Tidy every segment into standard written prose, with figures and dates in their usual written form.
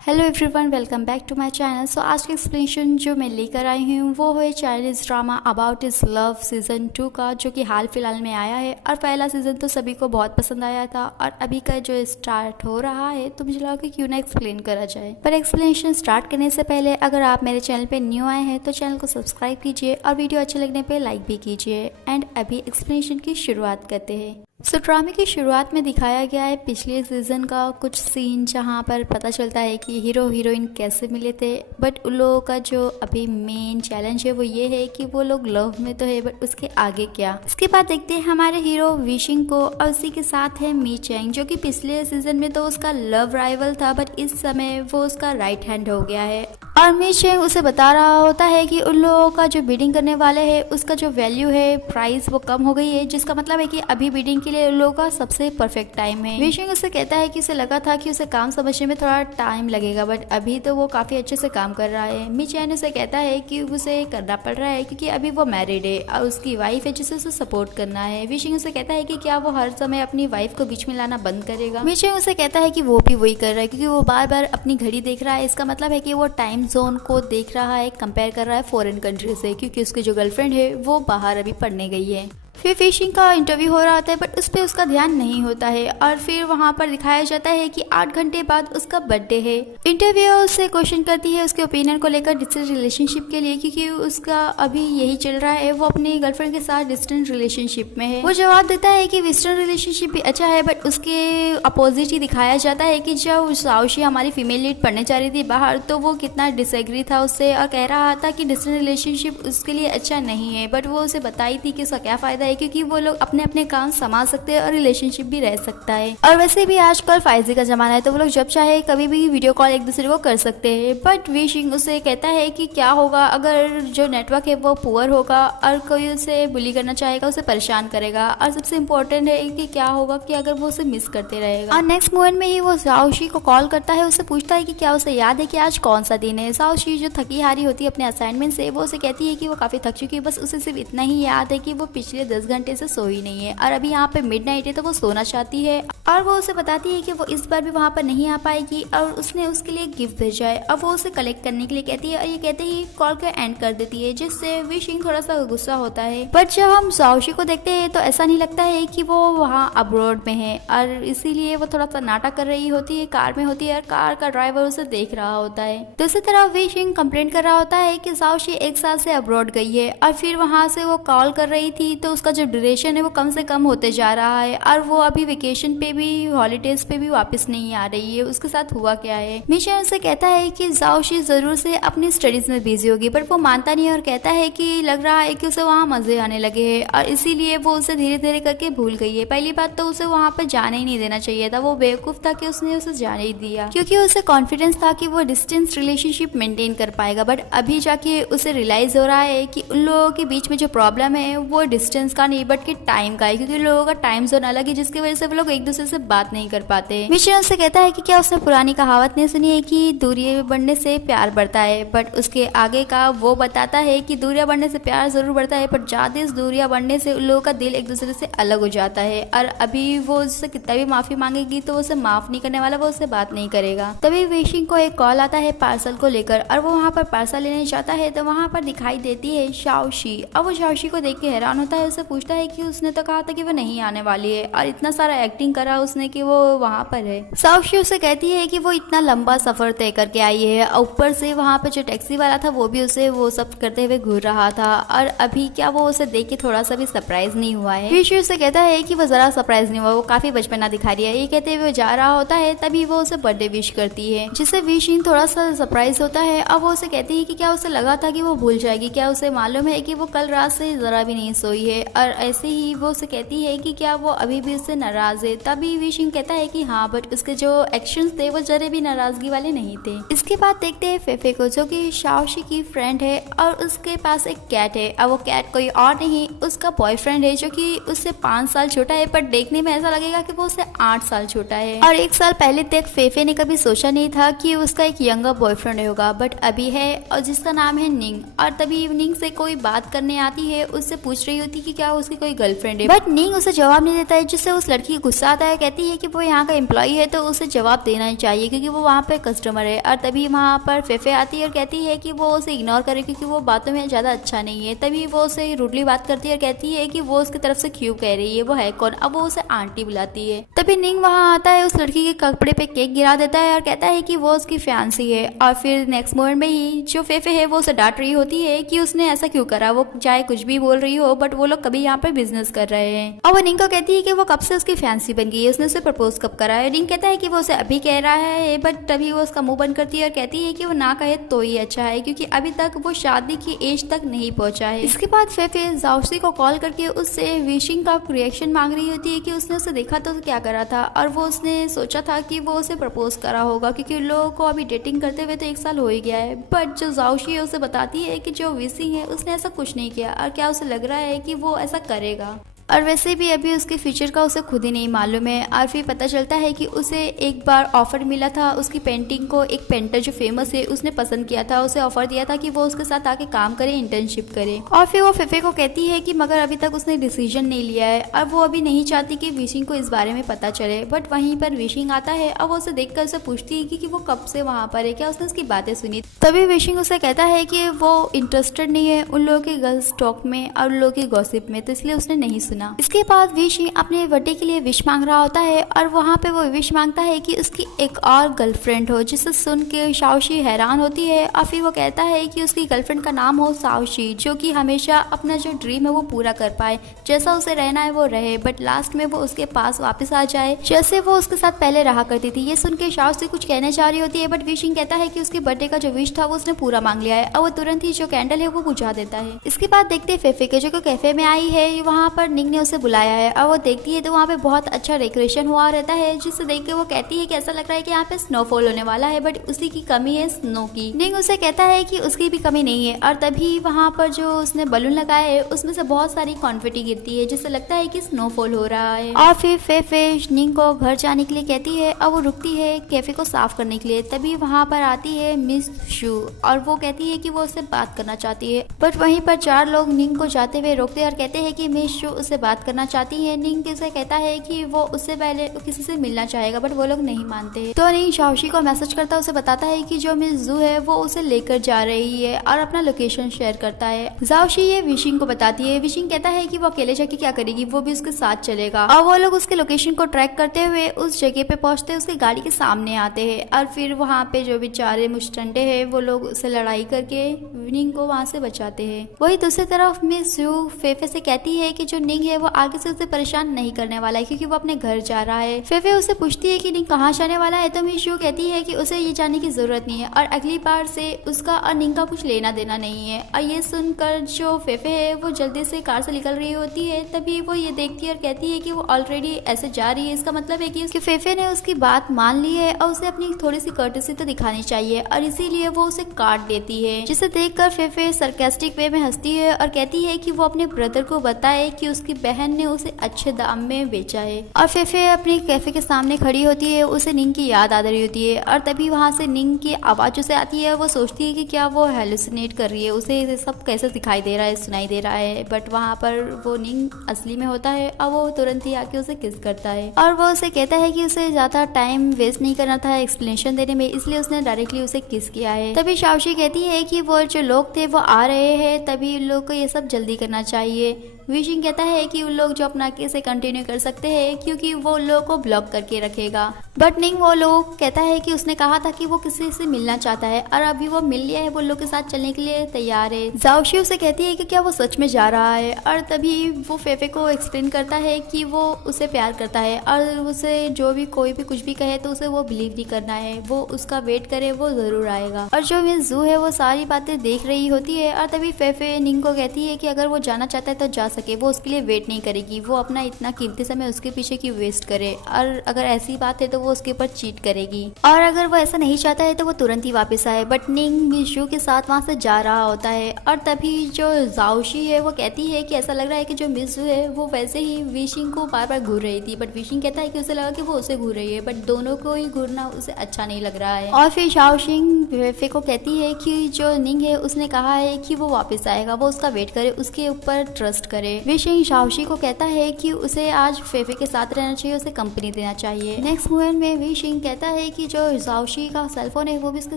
Hello everyone, welcome back to my channel. So आज का explanation जो मैं लेकर आई हूँ वो है Chinese drama about is love season 2 का, जो कि हाल फिलहाल में आया है। और पहला सीज़न तो सभी को बहुत पसंद आया था और अभी का जो स्टार्ट हो रहा है तो मुझे लगा कि क्यों ना एक्सप्लेन करा जाए। पर एक्सप्लेनेशन स्टार्ट करने से पहले अगर आप मेरे चैनल पर न्यू आए हैं तो चैनल को सब्सक्राइब कीजिए और वीडियो अच्छे लगने पर लाइक भी कीजिए। एंड अभी एक्सप्लेनेशन की शुरुआत करते हैं। सो ड्रामे की शुरुआत में दिखाया गया है पिछले सीज़न का कुछ सीन, जहाँ पर पता चलता है कि हीरो हीरोइन कैसे मिले थे। बट उन लोगों का जो अभी मेन चैलेंज है वो ये है कि वो लोग लव में तो है, बट उसके आगे क्या। इसके बाद देखते हैं हमारे हीरो विशिंग को, और उसी के साथ है मी चैंग, जो कि पिछले सीजन में तो उसका लव राइवल था बट इस समय वो उसका राइट हैंड हो गया है। और मी चैंग उसे बता रहा होता है कि उन लोगों का जो बिडिंग करने वाले है उसका जो वैल्यू है, प्राइस, वो कम हो गई है, जिसका मतलब है कि अभी बिडिंग के लिए उन लोगों का सबसे परफेक्ट टाइम है। विशिंग उसे कहता है कि उसे लगा था कि उसे काम समझने में थोड़ा टाइम लगेगा, बट अभी तो वो काफी अच्छे से काम कर रहा है। मी चैन उसे कहता है कि उसे करना पड़ रहा है क्योंकि अभी वो मैरिड है और उसकी वाइफ है जिसे उसे सपोर्ट करना है। विशिंग उसे कहता है कि क्या वो हर समय अपनी वाइफ को बीच में लाना बंद करेगा। मी चैन उसे कहता है कि वो भी वही कर रहा है क्योंकि वो बार बार अपनी घड़ी देख रहा है। इसका मतलब है कि वो टाइम जोन को देख रहा है, कंपेयर कर रहा है फॉरेन कंट्री से, क्योंकि उसकी जो गर्लफ्रेंड है वो बाहर अभी पढ़ने गई है। फिर फिशिंग का इंटरव्यू हो रहा होता है बट उस पर उसका ध्यान नहीं होता है। और फिर वहाँ पर दिखाया जाता है कि 8 घंटे बाद उसका बर्थडे है। इंटरव्यू उससे क्वेश्चन करती है उसके ओपिनियन को लेकर डिस्टेंस रिलेशनशिप के लिए, क्योंकि उसका अभी यही चल रहा है, वो अपनी गर्लफ्रेंड के साथ डिस्टेंस रिलेशनशिप में है। वो जवाब देता है कि वेस्टर्न रिलेशनशिप भी अच्छा है, बट उसके अपोजिट ही दिखाया जाता है कि जब साउशी हमारी फीमेल लीड पढ़ने जा रही थी बाहर तो वो कितना डिसएग्री था उससे और कह रहा था कि डिस्टेंस रिलेशनशिप उसके लिए अच्छा नहीं है। बट वो उसे बताई थी कि उसका क्या फायदा है, क्योंकि वो लोग अपने अपने काम संभाल सकते हैं और रिलेशनशिप भी रह सकता है। और वैसे भी आजकल 5G का जमाना है तो वो लोग जब चाहे कभी भी वीडियो कॉल एक दूसरे को कर सकते हैं। बट विशिंग उसे कहता है कि क्या होगा अगर जो नेटवर्क है वो पुअर होगा और कोई उसे बुली करना चाहेगा, उसे परेशान करेगा। और सबसे इम्पोर्टेंट है कि क्या होगा कि अगर वो उसे मिस करते रहेगा। और नेक्स्ट मोमेंट में ही वो साओशी को कॉल करता है, उससे पूछता है कि क्या उसे याद है कि आज कौन सा दिन है। साओशी जो थकी हारी होती है अपने असाइनमेंट से, वो उसे कहती है कि वो काफी थक चुकी है, बस उसे सिर्फ इतना ही याद है कि वो पिछले 10 घंटे से सोई नहीं है और अभी यहाँ पे मिडनाइट है तो वो सोना चाहती है। और वो उसे बताती है कि वो इस बार भी वहाँ पर नहीं आ पाएगी और उसने उसके लिए गिफ्ट भेजा है। अब वो उसे कलेक्ट करने के लिए कहती है और ये कहते ही कॉल का एंड कर देती है, जिससे विशिंग थोड़ा सा गुस्सा होता है। बट जब हम साओशी को देखते हैं तो ऐसा नहीं लगता है कि वो वहाँ अब्रॉड में है और इसीलिए वो थोड़ा सा नाटक कर रही होती है, कार में होती है और कार का ड्राइवर उसे देख रहा होता है। दूसरी तरफ विशिंग कंप्लेंट कर रहा होता है कि साओशी 1 साल से अब्रॉड गई है और फिर वहाँ से वो कॉल कर रही थी तो उसका जो ड्यूरेशन है वो कम से कम होते जा रहा है और वो अभी वेकेशन पे भी, हॉलीडेज पे भी वापस नहीं आ रही है। उसके साथ हुआ क्या है। मिशन उसे कहता है कि साओशी जरूर से अपनी स्टडीज में बिजी होगी, बट वो मानता नहीं और कहता है कि लग रहा है कि उसे वहाँ मजे आने लगे हैं और इसीलिए वो उसे धीरे धीरे करके भूल गई है। पहली बात तो उसे वहाँ पर जाने ही नहीं देना चाहिए था, वो बेवकूफ था कि उसने उसे जाने ही दिया, क्योंकि उसे कॉन्फिडेंस था कि वो डिस्टेंस रिलेशनशिप मेंटेन कर पाएगा। बट अभी जाके उसे रियलाइज हो रहा है कि उन लोगों के बीच में जो प्रॉब्लम है वो डिस्टेंस का नहीं बट कि टाइम का है, क्योंकि लोगों का टाइम जोन अलग है जिसकी वजह से वो लोग एक दूसरे से बात नहीं कर पाते। मिशन उससे कहता है कि क्या उसने पुरानी कहावत नहीं सुनी है कि दूरियां बढ़ने से प्यार बढ़ता है। बट उसके आगे का वो बताता है कि दूरियां बढ़ने से प्यार जरूर बढ़ता है, पर ज्यादा दूरियां बढ़ने से उन लोगों का दिल एक दूसरे से अलग हो जाता है। और अभी वो उससे कितना भी माफी मांगेगी तो उसे माफ नहीं करने वाला, वो उससे बात नहीं करेगा। तभी विशिंग को एक कॉल आता है पार्सल को लेकर और वो वहाँ पर पार्सल लेने जाता है तो वहाँ पर दिखाई देती है शाओशी। अब वो शाओशी को देख के हैरान होता है, उससे पूछता है कि उसने तो कहा था कि वो नहीं आने वाली है और इतना सारा एक्टिंग करा उसने कि वो वहाँ पर है। साओशी उसे कहती है कि वो इतना लंबा सफर तय करके आई है, ऊपर से वहाँ पर जो टैक्सी वाला था वो भी उसे वो सब करते हुए घूर रहा था और अभी क्या वो उसे देख के थोड़ा सा भी सरप्राइज नहीं हुआ है। विश उसे कहता है कि वो जरा सरप्राइज नहीं हुआ, वो काफी बचपना दिखा रही है। ये कहते हुए वो जा रहा होता है तभी वो उसे बर्थडे विश करती है, जिससे विशिंग थोड़ा सा सरप्राइज होता है। अब वो उसे कहती है कि क्या उसे लगा था कि वो भूल जाएगी, क्या उसे मालूम है कि वो कल रात से जरा भी नहीं सोई है। और ऐसे ही वो उसे कहती है कि क्या वो अभी भी उससे नाराज है। तभी विशिंग कहता है कि हाँ, बट उसके जो एक्शंस थे वो जरे भी नाराजगी वाले नहीं थे। इसके बाद देखते हैं फेफे को, जो कि शाओशी की फ्रेंड है और उसके पास एक कैट है। अब वो कैट कोई और नहीं, उसका बॉयफ्रेंड है, जो कि उससे 5 साल छोटा है, पर देखने में ऐसा लगेगा कि वो उससे 8 साल छोटा है। और 1 साल पहले तक फेफे ने कभी सोचा नहीं था कि उसका एक यंगर बॉयफ्रेंड होगा, बट अभी है, और जिसका नाम है निंग। और तभी निंग से कोई बात करने आती है, उससे पूछ रही होती कि क्या क्या उसकी कोई गर्लफ्रेंड है, बट निंग उसे जवाब नहीं देता है, जिससे उस लड़की को गुस्सा आता है। कहती है कि वो यहाँ का एम्प्लॉई है तो उसे जवाब देना ही चाहिए क्योंकि वो वहाँ पे कस्टमर है। और तभी वहाँ पर फेफे आती है और कहती है कि वो उसे इग्नोर करे क्योंकि वो बातों में ज़्यादा अच्छा नहीं है। तभी वो उसे रूडली बात करती है और कहती है कि वो उसकी तरफ से क्यों कह रही है, वो है कौन। अब वो उसे आंटी बुलाती है। तभी निंग वहाँ आता है, उस लड़की के कपड़े पे केक गिरा देता है और कहता है कि वो उसकी फैंसी है। और फिर नेक्स्ट मोमेंट में ही जो फेफे है वो उसे डांट रही होती है कि उसने ऐसा क्यों करा, वो चाहे कुछ भी बोल रही हो बट वो लोग कभी यहाँ पे बिजनेस कर रहे हैं। और वो निंग को कहती है कि वो कब से उसकी फैंसी बन गई है, उसने उसे प्रपोज कब करा है। निंग कहता है कि वो उसे अभी कह रहा है, बट तभी वो उसका मुंह बंद करती है और कहती है कि वो ना कहे तो ही अच्छा है क्योंकि अभी तक वो शादी की एज तक नहीं पहुंचा है। इसके बाद फेफे जाओशी को कॉल करके उससे विशिंग का रिएक्शन मांग रही होती है कि उसने उसे देखा तो क्या करा था। और वो उसने सोचा था कि वो उसे प्रपोज करा होगा क्योंकि उन लोगों को अभी डेटिंग करते हुए तो 1 साल हो ही गया है। बट जो जाओशी है उसे बताती है कि जो विशिंग है उसने ऐसा कुछ नहीं किया और क्या उसे लग रहा है कि वो ऐसा करेगा। और वैसे भी अभी उसके फ्यूचर का उसे खुद ही नहीं मालूम है। और फिर पता चलता है कि उसे एक बार ऑफर मिला था, उसकी पेंटिंग को एक पेंटर जो फेमस है उसने पसंद किया था, उसे ऑफर दिया था कि वो उसके साथ आके काम करे, इंटर्नशिप करे। और फिर वो फेफे को कहती है कि मगर अभी तक उसने डिसीजन नहीं लिया है और वो अभी नहीं चाहती कि विशिंग को इस बारे में पता चले। बट वहीं पर विशिंग आता है और वो उसे देखकर उसे पूछती है कि वो कब से वहाँ पर है, क्या उसने उसकी बातें सुनी। तभी विशिंग उसे कहता है कि वो इंटरेस्टेड नहीं है उन लोगों के गर्ल्स टॉक में और उन लोगों के गॉसिप में, तो इसलिए उसने नहीं सुना। इसके बाद विशिंग अपने बर्थडे के लिए विश मांग रहा होता है और वहाँ पे वो विश मांगता है कि उसकी एक और गर्लफ्रेंड हो, जिसे सुन के शाओशी हैरान होती है। और फिर वो कहता है कि उसकी गर्लफ्रेंड का नाम हो शाओशी, जो कि हमेशा अपना जो ड्रीम है वो पूरा कर पाए, जैसा उसे रहना है वो रहे, बट लास्ट में वो उसके पास वापस आ जाए जैसे वो उसके साथ पहले रहा करती थी। ये सुन के शाओशी कुछ कहने जा रही होती है, बट विशिंग कहता है कि उसके बर्थडे का जो विश था वो उसने पूरा मांग लिया है और वो तुरंत ही जो कैंडल है वो बुझा देता है। इसके बाद देखते हैं फेफे के, जो कैफे में आई है, वहाँ पर निंग ने उसे बुलाया है और वो देखती है तो वहाँ पे बहुत अच्छा डेकोरेशन हुआ रहता है, जिसे देख के वो कहती है कि ऐसा लग रहा है कि यहाँ पे स्नोफॉल होने वाला है, बट उसी की कमी है स्नो की। निंग उसे कहता है कि उसकी भी कमी नहीं है। और तभी वहाँ पर जो उसने बलून लगाया है उसमें से बहुत सारी कॉन्फेटी गिरती है, जिससे लगता है कि स्नोफॉल हो रहा है। और फिर फेफे निंग को घर जाने के लिए कहती है और वो रुकती है कैफे को साफ करने के लिए। तभी वहाँ पर आती है मिस शू और वो कहती है कि वो उससे बात करना चाहती है, बट वहीं पर 4 लोग निंग को जाते हुए रोकते हैं और कहते हैं कि मिस शू उससे बात करना चाहती है। निंग उसे कहता है कि वो उससे पहले किसी से मिलना चाहेगा, बट वो लोग नहीं मानते। तो निंग शाओशी को मैसेज करता है, उसे बताता है कि जो मिस जू है वो उसे लेकर जा रही है और अपना लोकेशन शेयर करता है। जाओशी ये विशिंग को बताती है। विशिंग कहता है कि वो अकेले जाके क्या करेगी, वो भी उसके साथ चलेगा। और वो लोग उसके लोकेशन को ट्रैक करते हुए उस जगह पे पहुंचते हैं, उसकी गाड़ी के सामने आते हैं। और फिर वहाँ पे जो बेचारे मुस्टंडे हैं वो लोग उससे लड़ाई करके निंग को वहाँ से बचाते हैं। वही दूसरी तरफ मिस जू फेफे से कहती है कि जो निंग है वो आगे से उसे परेशान नहीं करने वाला है क्योंकि वो अपने घर जा रहा है। फेफे उससे पूछती है कि निंग कहाँ जाने वाला है, तो मिस यू कहती है कि उसे ये जाने की जरूरत नहीं है और अगली बार से उसका और निंग का कुछ लेना देना नहीं है। और ये सुनकर जो फेफे है वो जल्दी से कार से निकल रही होती है। तभी वो ये देखती है और कहती है कि वो ऑलरेडी ऐसे जा रही है, इसका मतलब है कि उसके फेफे ने उसकी बात मान ली है और उसे अपनी थोड़ी सी कर्टसी तो दिखानी चाहिए, और इसीलिए वो उसे काट देती है। जिसे देखकर फेफे सरकास्टिक वे में हंसती है और कहती है कि वो अपने ब्रदर को बताए कि उसकी बहन ने उसे अच्छे दाम में बेचा है। और फेफे अपनी कैफे के सामने खड़ी होती है, उसे निंग की याद आ रही होती है। और तभी वहाँ से निंग की आवाज उसे आती है। वो सोचती है कि क्या वो हेलुसिनेट कर रही है, उसे ये सब कैसे दिखाई दे रहा है, सुनाई दे रहा है। बट वहाँ पर वो निंग असली में होता है और वो तुरंत ही आके उसे किस करता है और वो उसे कहता है कि उसे ज्यादा टाइम वेस्ट नहीं करना था एक्सप्लेनेशन देने में, इसलिए उसने डायरेक्टली उसे किस किया है। तभी शाओशी कहती है कि वो जो लोग थे वो आ रहे हैं, तभी उन लोग को ये सब जल्दी करना चाहिए। विशिंग कहता है कि उन लोग जो अपना केस कंटिन्यू कर सकते हैं क्योंकि वो उन लोगों को ब्लॉक करके रखेगा। बट निंग वो लोग कहता है कि उसने कहा था कि वो किसी से मिलना चाहता है और अभी वो मिल लिया है, वो लोग के साथ चलने के लिए तैयार है। जाओशी उसे कहती है कि क्या वो सच में जा रहा है, और तभी वो फेफे को एक्सप्लेन करता है कि वो उसे प्यार करता है और उसे जो भी कोई भी कुछ भी कहे तो उसे वो बिलीव नहीं करना है, वो उसका वेट करे, वो जरूर आएगा। और जो मिस जू है वो सारी बातें देख रही होती है और तभी फेफे निंग को कहती है कि अगर वो जाना चाहता है तो जा सके, वो उसके लिए वेट नहीं करेगी, वो अपना इतना कीमती समय उसके पीछे क्यों वेस्ट करे, और अगर ऐसी बात है तो वो उसके ऊपर चीट करेगी, और अगर वो ऐसा नहीं चाहता है तो वो तुरंत ही वापस आए। बट निंग मिशू के साथ वहाँ से जा रहा होता है और तभी जो जाओशी है वो कहती है कि ऐसा लग रहा है कि जो मिशू है वो वैसे ही विशिंग को बार बार घूर रही थी, बट विशिंग कहता है कि उसे लगा कि वो उसे घूर रही है, बट दोनों को ही घूरना उसे अच्छा नहीं लग रहा है। और फिर शाओशिंग वेफे को कहती है कि जो निंग है उसने कहा है कि वो वापस आएगा, वो उसका वेट करे, उसके ऊपर ट्रस्ट करे। करे। विशिंग झाओशी को कहता है कि उसे आज फेफे के साथ रहना चाहिए, उसे कंपनी देना चाहिए। नेक्स्ट मोमेंट में विशिंग कहता है कि जो झाओशी का सेलफोन है वो भी उसके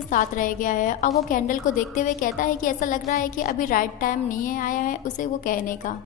साथ रह गया है। अब वो कैंडल को देखते हुए कहता है कि ऐसा लग रहा है कि अभी राइट टाइम नहीं आया है उसे वो कहने का।